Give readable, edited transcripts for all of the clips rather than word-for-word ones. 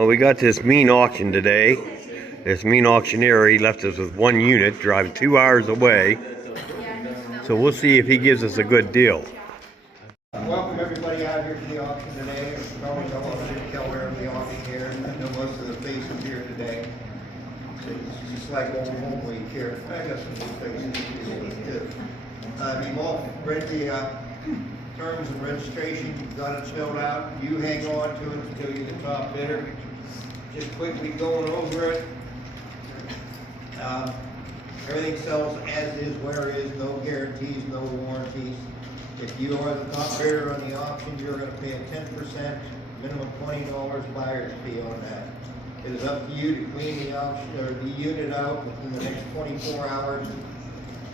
Well, we got this mean auction today. This mean auctioneer, he left us with one unit, driving 2 hours away. So we'll see if he gives us a good deal. Welcome everybody out here to the auction today. As you probably know, I'm Jim Keller of the auction here. I know most of the faces here today. It's just like old home week here. I got some new faces to deal with too. You've all read the terms of registration. You've got it filled out. You hang on to it until you're the top bidder. Just quickly going over it. Everything sells as is, where is, no guarantees, no warranties. If you are the top bidder on the auction, you're going to pay a 10%, minimum $20 buyer's fee on that. It is up to you to clean the auction or the unit out within the next 24 hours.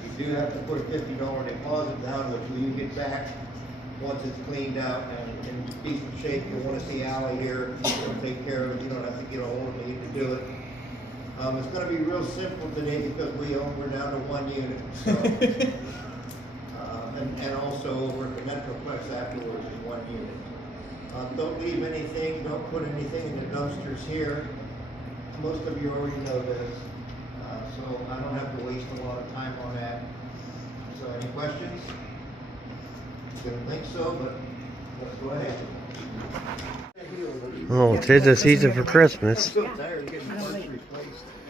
You do have to put a $50 deposit down, which you get back once it's cleaned out and in decent shape. You'll want to see Allie here. She'll take care of it. You don't have to get a hold of me to do it. It's going to be real simple today because we're down to one unit. So, and also over at the Metroplex afterwards is one unit. Don't leave anything, don't put anything in the dumpsters here. Most of you already know this, so I don't have to waste a lot of time on that. So any questions? Didn't think so, but let's go ahead. Oh, 'tis the season for Christmas. It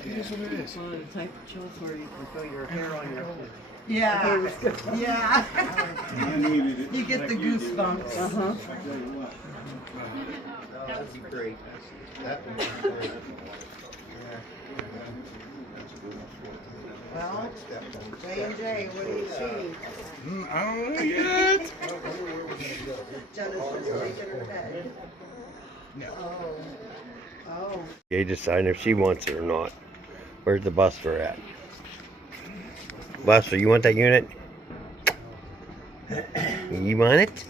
is what it is. One of the type of chills where you can feel your hair on your head. Yeah, yeah. You get the goosebumps. Uh-huh. That'd be great. That would be great. Well, J&J, what do you see? I don't know yet. Jenna's just shaking her head. No. Oh. They decide if she wants it or not. Where's the Buster at? Buster, you want that unit? You want it?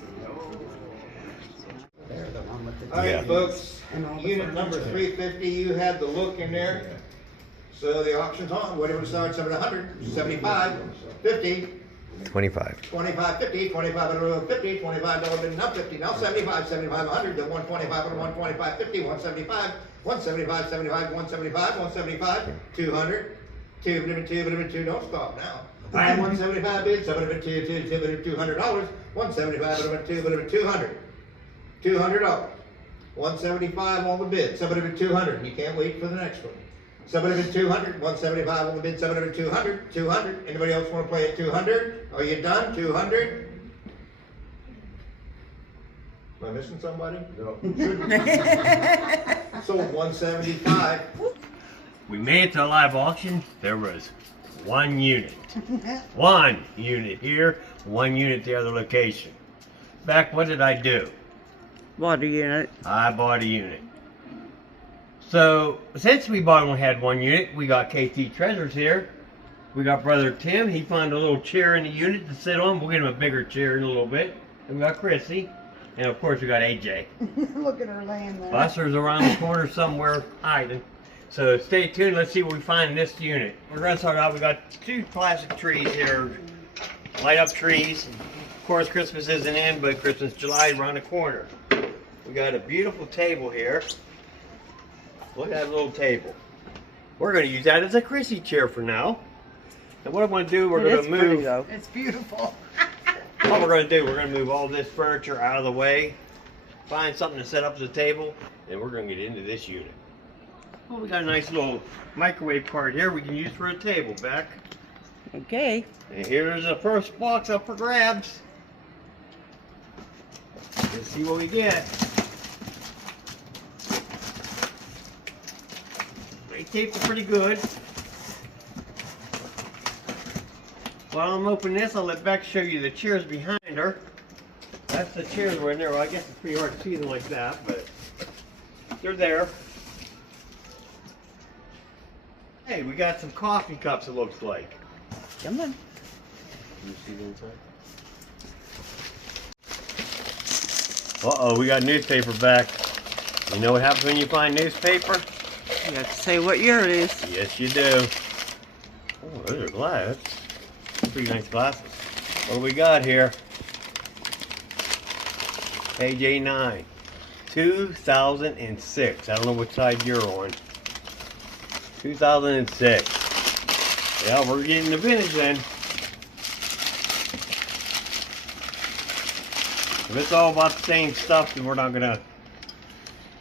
All right, Yeah. folks, unit number 350, you had the look in there. So the auction's on. Whatever starts at 100, 75, 50, 25. 25, 50, 25, 50, $25 bid, now 50, now 75, 75, 100, then 125, 125, 50, 175, 175, 75, 175, 175, 200, 2, don't stop now. 175 bid, 702, $200, 175, 200, $200, 175 on the bid, 200. You can't wait for the next one. 200, 175 on the bid, 200, 200. Anybody else want to play at 200? Are you done? 200? Am I missing somebody? No. Sold 175. We made it to a live auction. There was one unit. One unit here, one unit at the other location. Back, what did I do? Water unit. I bought a unit. So, since we only had one unit, we got KT Treasures here. We got Brother Tim. He found a little chair in the unit to sit on. We'll get him a bigger chair in a little bit. And we got Chrissy. And of course, we got AJ. Look at her laying there. Buster's around the corner somewhere hiding. So stay tuned. Let's see what we find in this unit. We're going to start out. We got two plastic trees here. Light up trees. Of course, Christmas isn't in, but Christmas July is around the corner. We got a beautiful table here. Look at that little table. We're going to use that as a Chrissy chair for now. And what I'm going to do, we're going to move. It's beautiful. What we're going to do, we're going to move all this furniture out of the way, find something to set up as a table, and we're going to get into this unit. Well, we got a nice little microwave cart here we can use for a table back. Okay. And here's the first box up for grabs. Let's see what we get. They taped it pretty good. While I'm opening this, I'll let Beck show you the chairs behind her. That's the chairs were in there. Well, I guess it's pretty hard to see them like that, but they're there. Hey, we got some coffee cups, it looks like. Come on. Can you see the inside? Uh-oh, we got newspaper back. You know what happens when you find newspaper? You have to say what year it is. Yes, you do. Oh, those are glass. Pretty nice glasses. What do we got here? Page A9. 2006. I don't know which side you're on. 2006. Yeah, we're getting the vintage then. If it's all about the same stuff, then we're not gonna.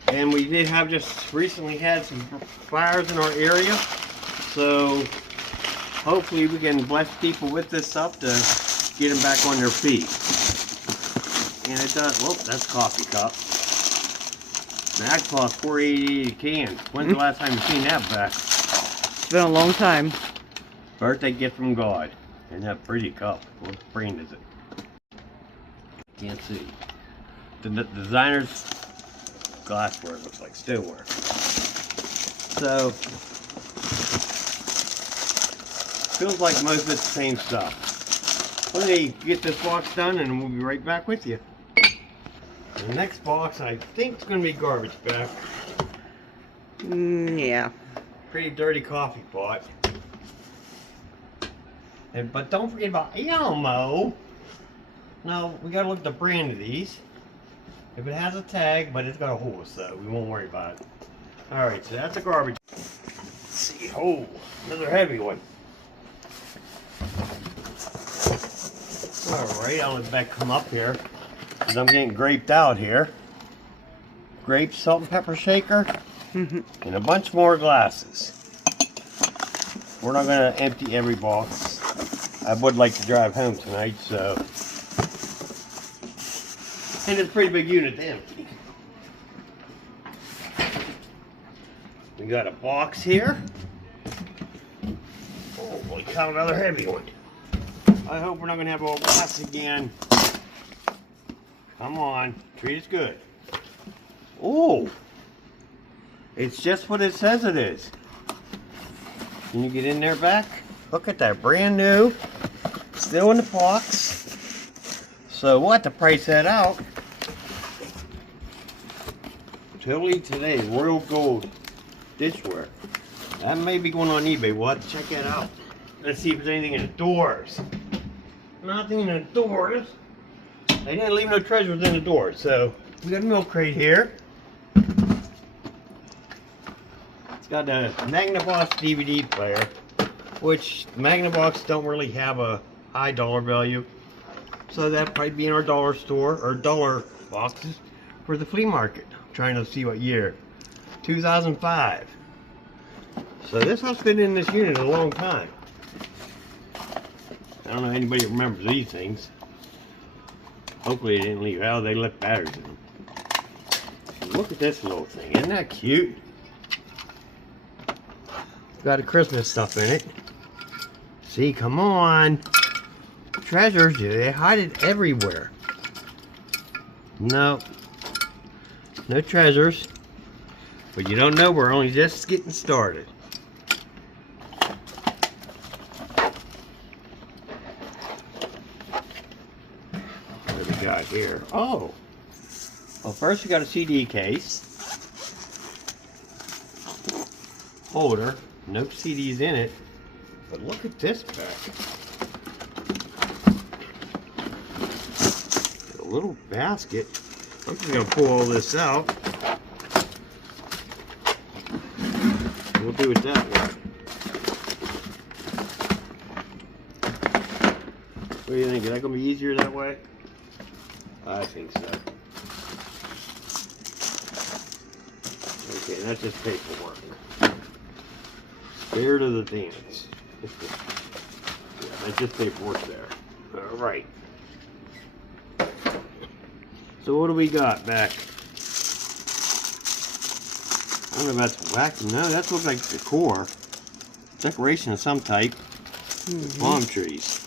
And we did have just recently had some fires in our area, so hopefully we can bless people with this stuff to get them back on their feet. And it does. Whoop, that's a coffee cup. That cost $4.88 a can. When's the last time you seen that back? It's been a long time. Birthday gift from God. And that pretty cup. What brand is it? Can't see. The designer's glassware looks like stoneware. So feels like most of it's the same stuff. Let me get this box done and we'll be right back with you. The next box I think is going to be garbage bag. Yeah. Pretty dirty coffee pot. But don't forget about Elmo. No, we gotta look at the brand of these. If it has a tag, but it's got a hole, so we won't worry about it. Alright, so that's a garbage. Let's see. Oh, another heavy one. Alright, I'll let Beck come up here. Because I'm getting graped out here. Grape, salt and pepper shaker. And a bunch more glasses. We're not going to empty every box. I would like to drive home tonight, so. And it's a pretty big unit to empty. We got a box here. Oh, we got another heavy one. I hope we're not going to have all glass again. Come on, treat us good. Oh, it's just what it says it is. Can you get in there back? Look at that, brand new. Still in the box. So we'll have to price that out. Totally today, Royal Gold dishware. That may be going on eBay. We'll have to check that out. Let's see if there's anything in the doors. Nothing in the doors. They didn't leave no treasures in the doors. So we got a milk crate here. It's got a Magnavox DVD player, which Magnavox don't really have a high dollar value. So that'd probably be in our dollar store or dollar boxes for the flea market. I'm trying to see what year. 2005. So this has been in this unit a long time. I don't know if anybody remembers these things. Hopefully they didn't leave out. They left batteries in them. Look at this little thing. Isn't that cute? Got a Christmas stuff in it. See, come on. Treasures, they hide it everywhere. No. No treasures. But you don't know, we're only just getting started. What do we got here? Oh. Well, first we got a CD case. Holder. No CDs in it. But look at this back. A little basket. I'm just going to pull all this out. We'll do it that way. What do you think? Is that going to be easier that way? I think so. Okay, that's just paperwork. Spirit of the dance. Yeah, that's just paperwork there. Alright. So what do we got back? I don't know if that's wax. No, that looks like decor. Decoration of some type. Palm trees.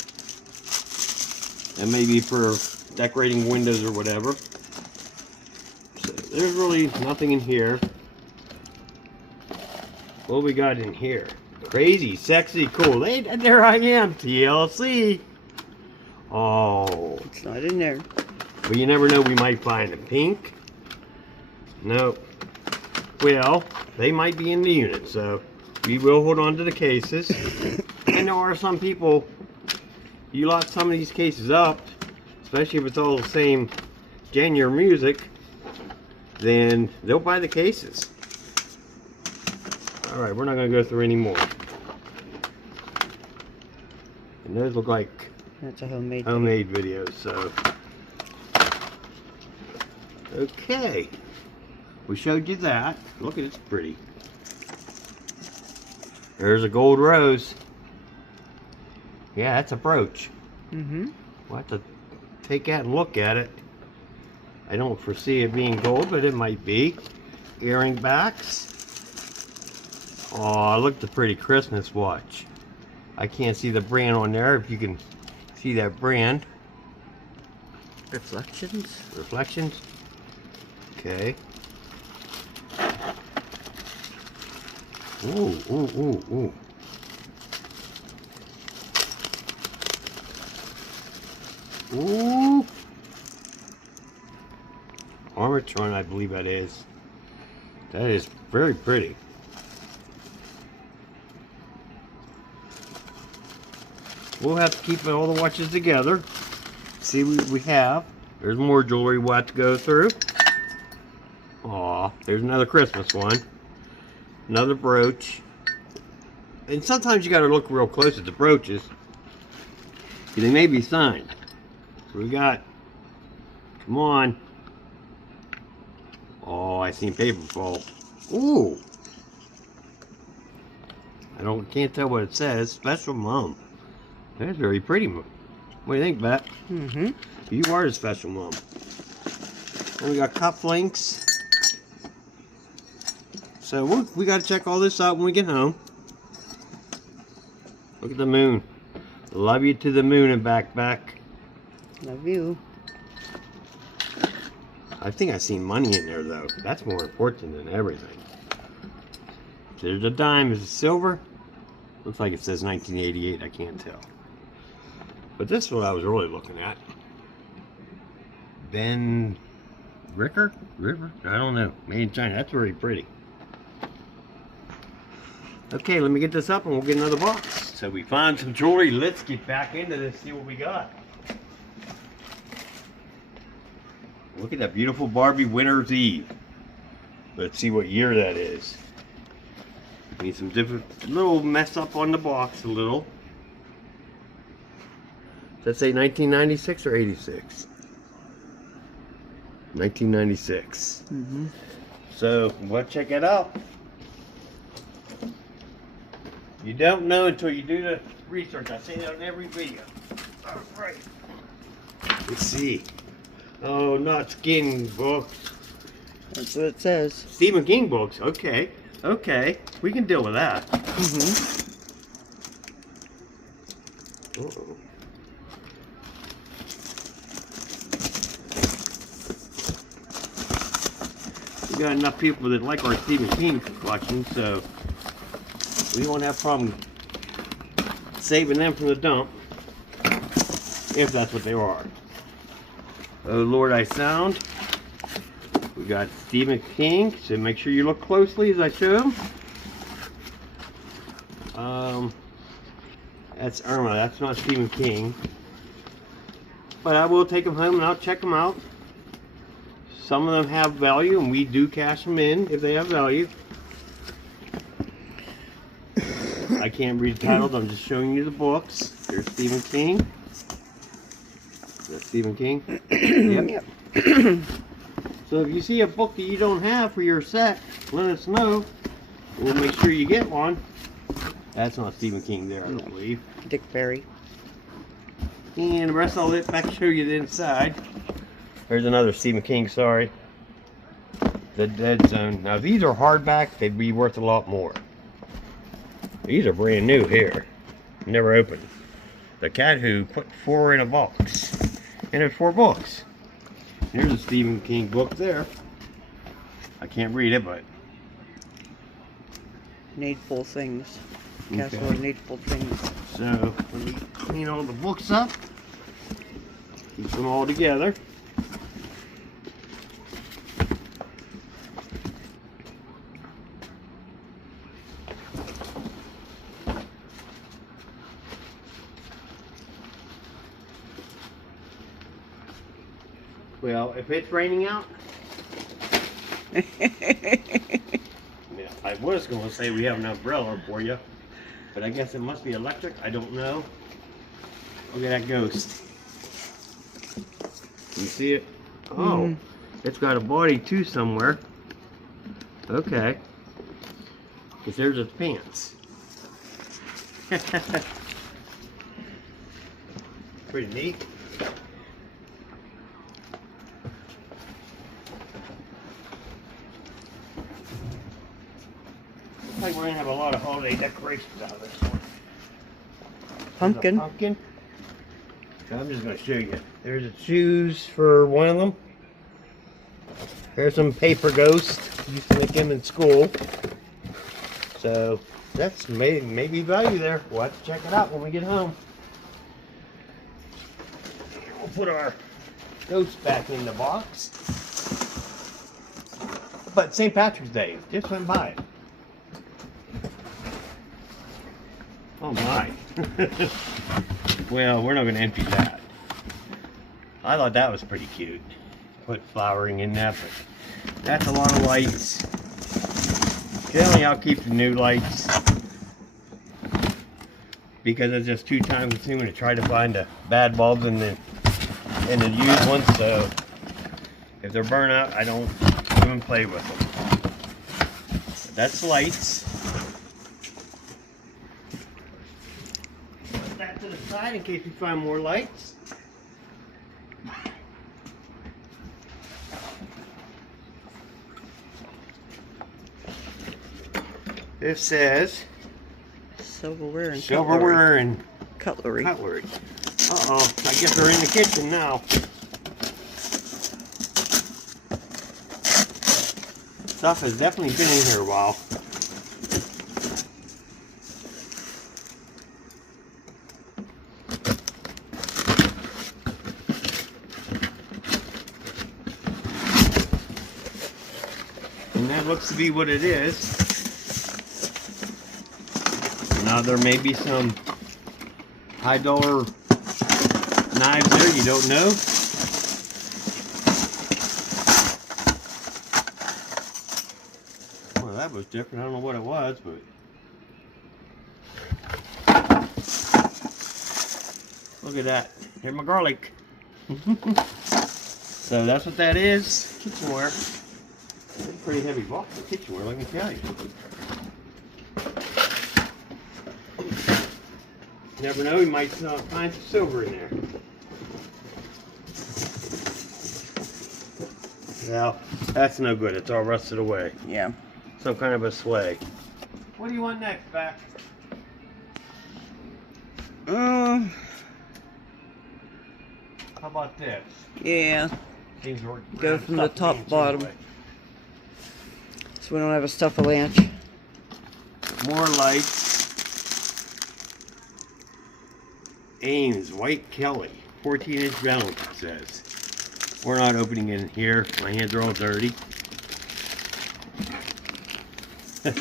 That may be for decorating windows or whatever. So there's really nothing in here. What we got in here? Crazy, sexy, cool. Hey, there I am, TLC. Oh. It's not in there. Well, you never know, we might find a pink. Nope. Well, they might be in the unit, so we will hold on to the cases. And there are some people, you lock some of these cases up, especially if it's all the same genre music, then they'll buy the cases. All right, we're not gonna go through any more. And those look like That's a homemade. homemade videos, so. Okay, we showed you that. Look at it's pretty. There's a gold rose. Yeah, that's a brooch. Mm-hmm. We'll have to take that and look at it. I don't foresee it being gold, but it might be. Earring backs. Oh, look at the pretty Christmas watch. I can't see the brand on there. If you can see that brand. Reflections. Reflections. Okay. Ooh, ooh, ooh, ooh. Ooh. Armatron, I believe that is. That is very pretty. We'll have to keep all the watches together. See what we have. There's more jewelry we'll have to go through. Aw, there's another Christmas one. Another brooch. And sometimes you gotta look real close at the brooches. They may be signed. So we got, come on. Oh, I seen paper fall. Ooh. Can't tell what it says. Special mom. That's very pretty. What do you think, Bet? Mm-hmm. You are the special mom. And we got cuff links. So we got to check all this out when we get home. Look at the moon. Love you to the moon and back. Love you. I think I seen money in there though. That's more important than everything. There's a dime. Is it silver? Looks like it says 1988. I can't tell. But this is what I was really looking at. Ben River? I don't know. Made in China. That's really pretty. Okay, let me get this up and we'll get another box. So we found some jewelry. Let's get back into this, see what we got. Look at that beautiful Barbie Winter's Eve. Let's see what year that is. Need some different, little mess up on the box a little. Does that say 1996 or 86? 1996. Mm-hmm. So, we'll check it out. You don't know until you do the research. I say that on every video. All right. Let's see. Oh, not Skin books. That's what it says. Stephen King books. Okay. Okay. We can deal with that. Mm-hmm. Uh-oh. We got enough people that like our Stephen King collection, so we won't have a problem saving them from the dump, if that's what they are. Oh Lord, I Sound. We got Stephen King, so make sure you look closely as I show them. That's Irma, that's not Stephen King. But I will take them home and I'll check them out. Some of them have value and we do cash them in if they have value. I can't read the titles, I'm just showing you the books. There's Stephen King. That's Stephen King. Yep. So if you see a book that you don't have for your set, let us know. We'll make sure you get one. That's not Stephen King there, I don't believe. Dick Berry. And the rest I'll let back show you the inside. There's another Stephen King, sorry. The Dead Zone. Now these are hardback, they'd be worth a lot more. These are brand new here. Never opened. The cat who put 4 in a box. And there's 4 books. Here's a Stephen King book there. I can't read it, but Needful Things. Okay. Castle of Needful Things. so let me clean all the books up. Keep them all together. Well, if it's raining out, Yeah, I was going to say we have an umbrella for you, but I guess it must be electric. I don't know. Look at that ghost. You see it? Oh, it's got a body too somewhere. Okay. Because there's its pants. Pretty neat. Looks like we're gonna have a lot of holiday decorations out of this one. Pumpkin. There's a pumpkin. I'm just gonna show you. There's the shoes for one of them. There's some paper ghosts. Used to make them in school. So that's maybe value there. We'll have to check it out when we get home. We'll put our ghost back in the box. But St. Patrick's Day just went by. Oh my. Well, we're not going to empty that. I thought that was pretty cute. Put flowering in that, but that's a lot of lights. Generally, I'll keep the new lights because it's just too time consuming to try to find the bad bulbs and the used ones. So if they're burnt out, I don't even play with them. But that's lights. Put that to the side in case we find more lights. This says Silverware and silverware and cutlery. cutlery. Uh-oh, I guess they're in the kitchen now. Stuff has definitely been in here a while. And that looks to be what it is. Now there may be some high dollar knives there you don't know. Well, that was different. I don't know what it was, but look at that. Here's my garlic. So that's what that is. Kitchenware. It's a pretty heavy box of kitchenware, let me tell you. Never know, we might find some silver in there. Well, that's no good. It's all rusted away. Yeah. Some kind of a sway. What do you want next, Back? Uh, How about this? yeah. Seems we're Go from the top stuff bottom. anyway. So we don't have a stuff-a-lanch. More lights. Ames White Kelly, 14-inch valance, it says. We're not opening it in here. My hands are all dirty. Look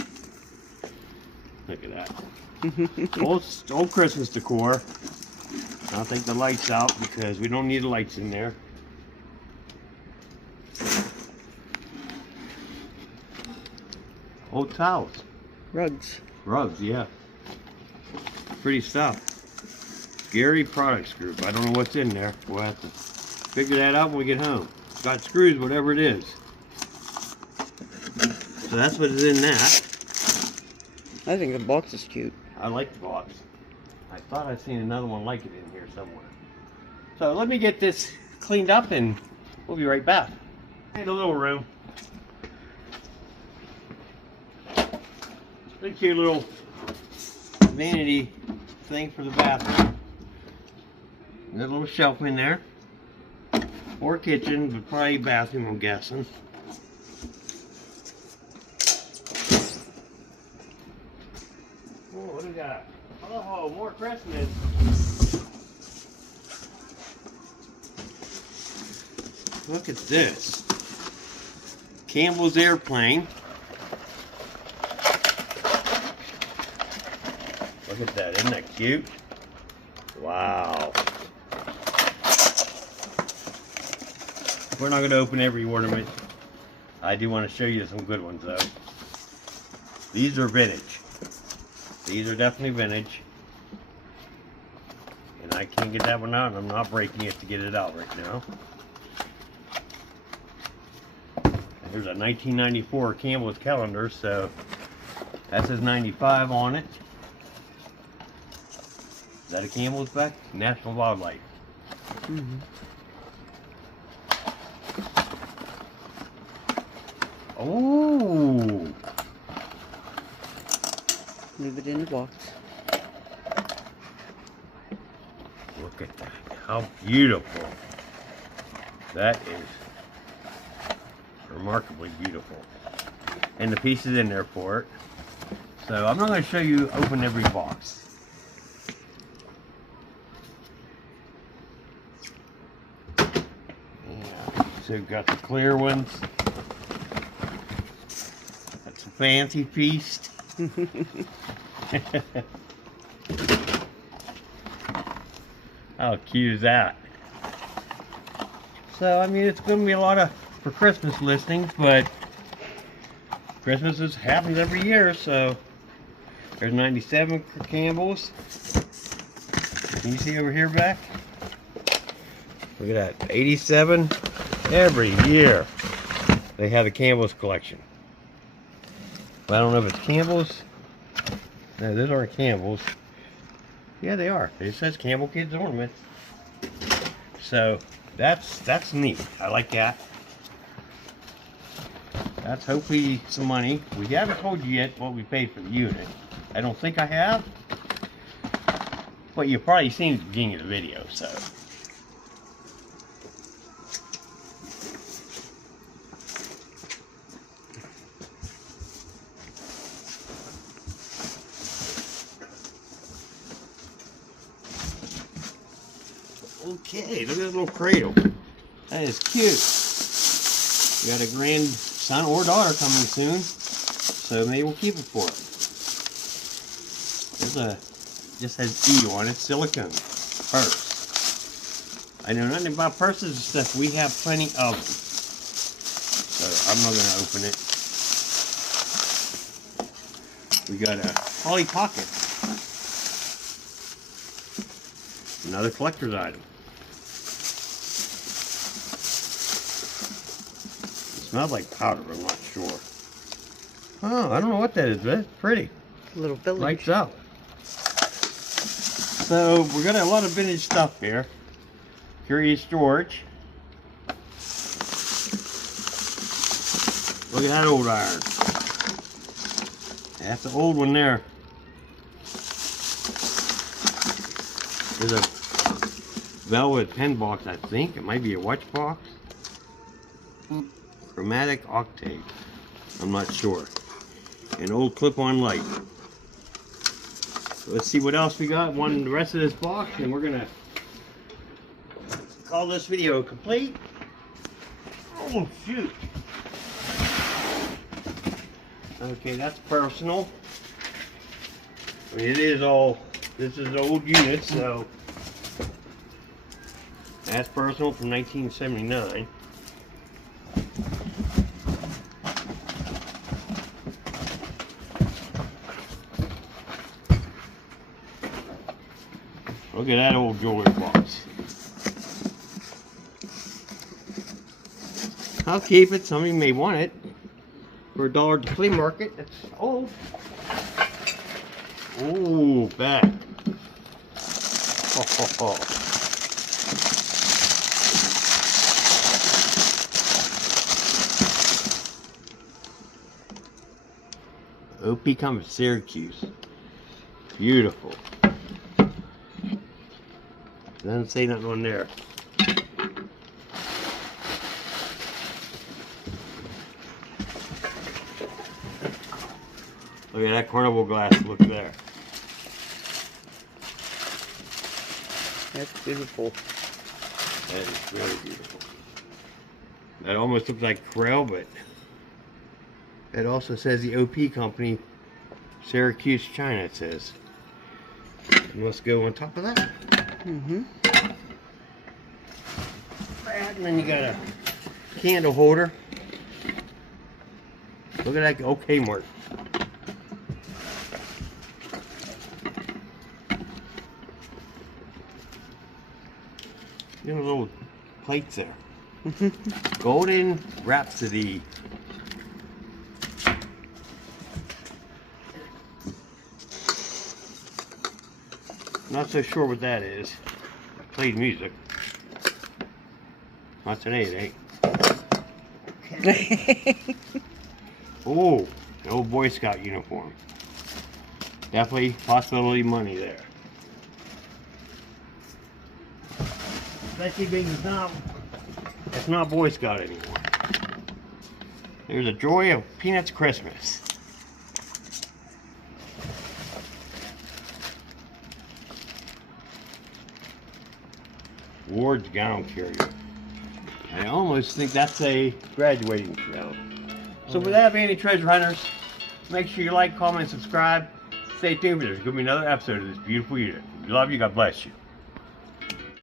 at that. Old Christmas decor. I'll take the lights out because we don't need the lights in there. Old towels. Rugs. Rugs, yeah. Pretty stuff. Gary Products Group. I don't know what's in there. We'll have to figure that out when we get home. It's got screws, whatever it is. So that's what is in that. I think the box is cute. I like the box. I thought I'd seen another one like it in here somewhere. So let me get this cleaned up and we'll be right back. In a little room. Pretty cute little vanity thing for the bathroom. Got a little shelf in there. Or kitchen, but probably bathroom, I'm guessing. Oh, what do we got? Oh, more Christmas. Look at this. Campbell's airplane. Look at that, isn't that cute? Wow. We're not going to open every ornament. I do want to show you some good ones though. These are vintage. These are definitely vintage. And I can't get that one out, and I'm not breaking it to get it out right now. And there's a 1994 Campbell's calendar, so that says 95 on it. Is that a Campbell's back? National Wildlife. Mm-hmm. Oh! Leave it in the box. Look at that. How beautiful. That is remarkably beautiful. And the pieces in there for it. So I'm not going to show you open every box. Yeah. So we've got the clear ones. That's a fancy feast. How cute is that? So, I mean, it's going to be a lot of for Christmas listings, but Christmas happens every year, so there's 97 Campbell's. Can you see over here back? Look at that, 87 every year. They have a Campbell's collection. But I don't know if it's Campbell's. No, those aren't Campbell's. Yeah, they are. It says Campbell Kids Ornaments. So that's neat. I like that. That's hopefully some money. We haven't told you yet what we paid for the unit. I don't think I have. But you've probably seen it at the beginning of the video, so. Okay, look at this little cradle. That is cute. We got a grandson or daughter coming soon, so maybe we'll keep it for her. There's a, just has E on it, silicone purse. I know nothing about purses and stuff. We have plenty of them, so I'm not going to open it. We got a Polly Pocket, another collector's item. Smells like powder, I'm not sure. Oh, I don't know what that is, but it's pretty. Little village. Lights out. So, we got a lot of vintage stuff here. Curious George. Look at that old iron. That's the old one there. There's a velvet pen box, I think. It might be a watch box. Chromatic octave. I'm not sure. An old clip-on light. So let's see what else we got. The rest of this box, and we're gonna call this video complete. Oh shoot. Okay, that's personal. I mean, it is all. This is old units, so that's personal from 1979. Look at that old jewelry box. I'll keep it. Somebody may want it for $1 at the flea market. That's old. Oh, back. Oh. OP comes from Syracuse. Beautiful. Doesn't say nothing on there. Look at that carnival glass. Look there. That's beautiful. That is very beautiful. That almost looks like Corel, but it also says the OP company, Syracuse, China, it says. It must go on top of that. Mm-hmm. And then you got a candle holder. Look at that okay mark. You know, little plates there. Golden Rhapsody. Not so sure what that is. Played music. Not today, it ain't. Oh, the old Boy Scout uniform. Definitely possibility money there. Especially being it's not Boy Scout anymore. There's a joy of Peanuts Christmas. Ward's gown carrier. I almost think that's a graduating gown. So with that being, treasure hunters, make sure you like, comment, subscribe. Stay tuned for there's going to be another episode of this beautiful unit. We love you. God bless you.